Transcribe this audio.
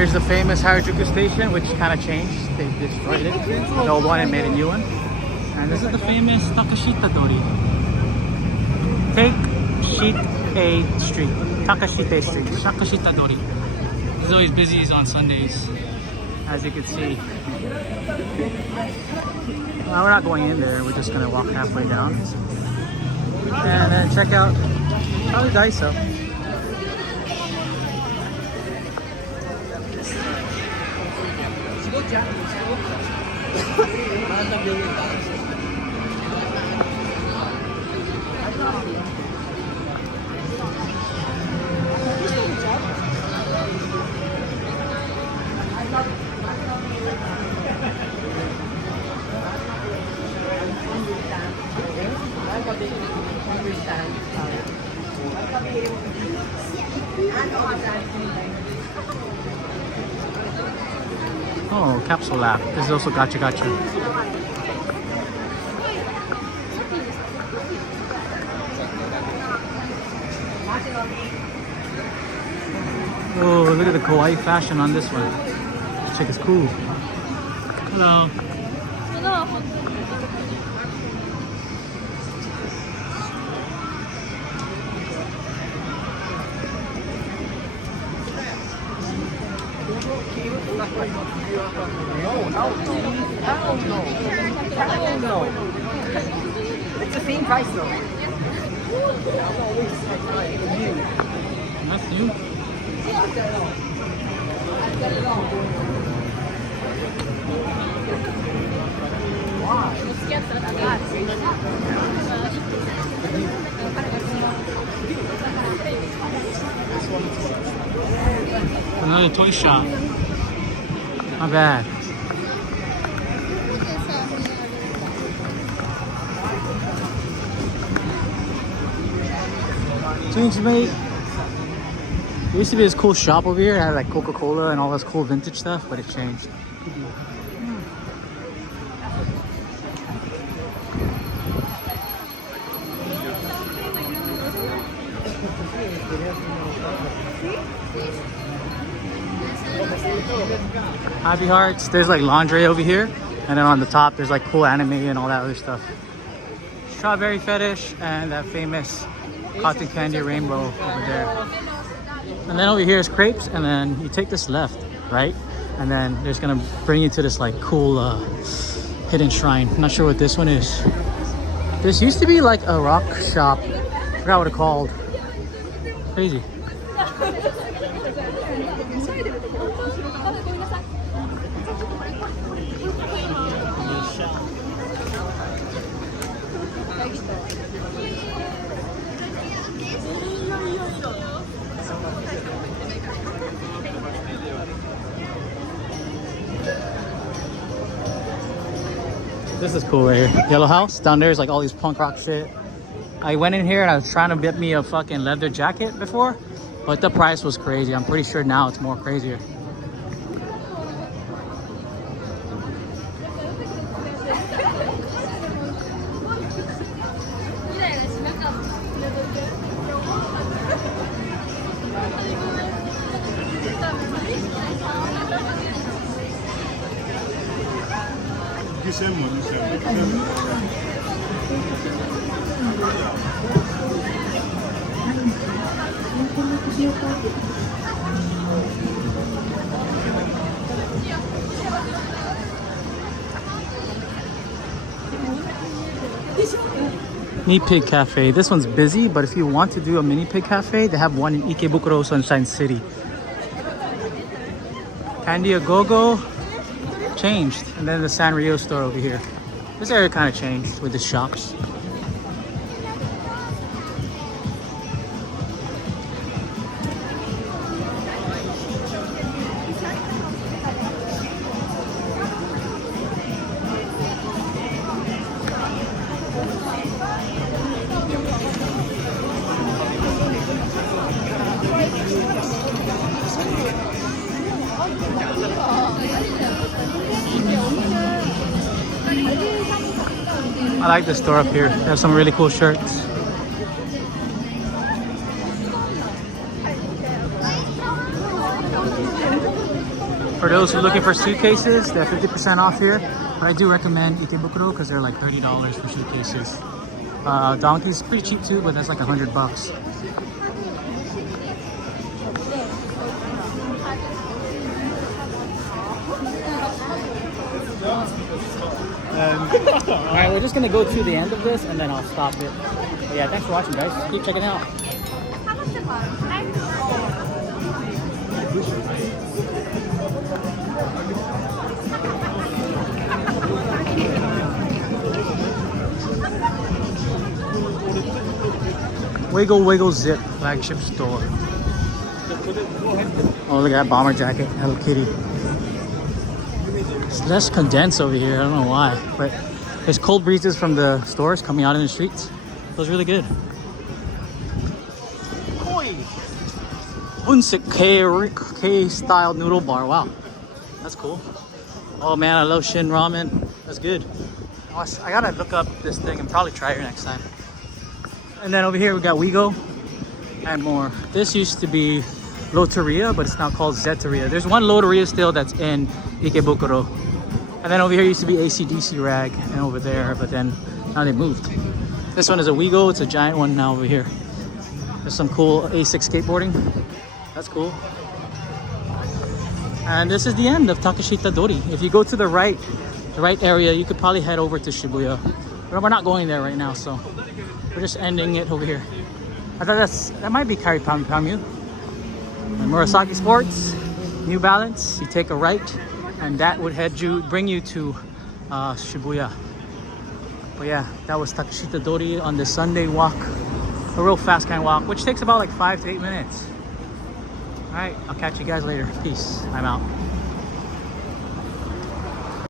Here's the famous Harajuku station, which kind of changed. They destroyed it, the old one, and made a new one. And this is the famous Takeshita Dori. Takeshita Street. Takeshita Street. Takeshita Dori. It's always busy on Sundays, as you can see. Well, we're not going in there. We're just gonna walk halfway down and then check out probably Daiso. Oh, capsule lab. This is also gacha gacha. Oh, look at the kawaii fashion on this one. This chick is cool. Hello. Hello. No. It's the same price though. That's new. Another toy shop. Not bad. Change, mate. There used to be this cool shop over here. It had like Coca-Cola and all this cool vintage stuff, but it changed. Happy Hearts. There's like lingerie over here, and then on the top there's like cool anime and all that other stuff. Strawberry Fetish and that famous cotton candy rainbow over there. And then over here is crepes, and then you take this left, right? And then there's gonna bring you to this like cool hidden shrine. I'm not sure what this one is. This used to be like a rock shop. I forgot what it's called. Crazy. This is cool right here. Yellow House. Down there is like all these punk rock shit. I went in here and I was trying to get me a fucking leather jacket before, but the price was crazy. I'm pretty sure now it's more crazier. Mini Pig Cafe. This one's busy, but if you want to do a mini pig cafe, they have one in Ikebukuro, Sunshine City. Candy A Go-Go changed, and then the Sanrio store over here. This area kind of changed with the shops. I like this store up here. They have some really cool shirts. For those who are looking for suitcases, they're 50% off here. But I do recommend Ikebukuro because they're like $30 for suitcases. Donkeys pretty cheap too, but that's like $100. Alright, we're just gonna go to the end of this and then I'll stop it. But yeah, thanks for watching, guys. Keep checking it out. Wiggle Wiggle Zip flagship store. Oh, look at that bomber jacket, Hello Kitty. It's less condensed over here, I don't know why, but there's cold breezes from the stores coming out in the streets. Feels really good. Koi! Bunsik K style noodle bar, wow. That's cool. Oh man, I love Shin ramen. That's good. I gotta look up this thing and probably try it next time. And then over here we got Wigo and more. This used to be Loteria, but it's now called Zetteria. There's one Loteria still that's in Ikebukuro. And then over here used to be ACDC Rag and over there, but then now they moved. This one is a Wigo, it's a giant one now over here. There's some cool A6 skateboarding. That's cool. And this is the end of Takeshita Dori. If you go to the right area, you could probably head over to Shibuya. But we're not going there right now, so we're just ending it over here. I thought that might be Kari Pamyu. And Murasaki Sports, New Balance. You take a right, and that would bring you to Shibuya. But yeah, that was Takeshita Dori on the Sunday walk, a real fast kind of walk, which takes about like 5 to 8 minutes. All right, I'll catch you guys later. Peace. I'm out.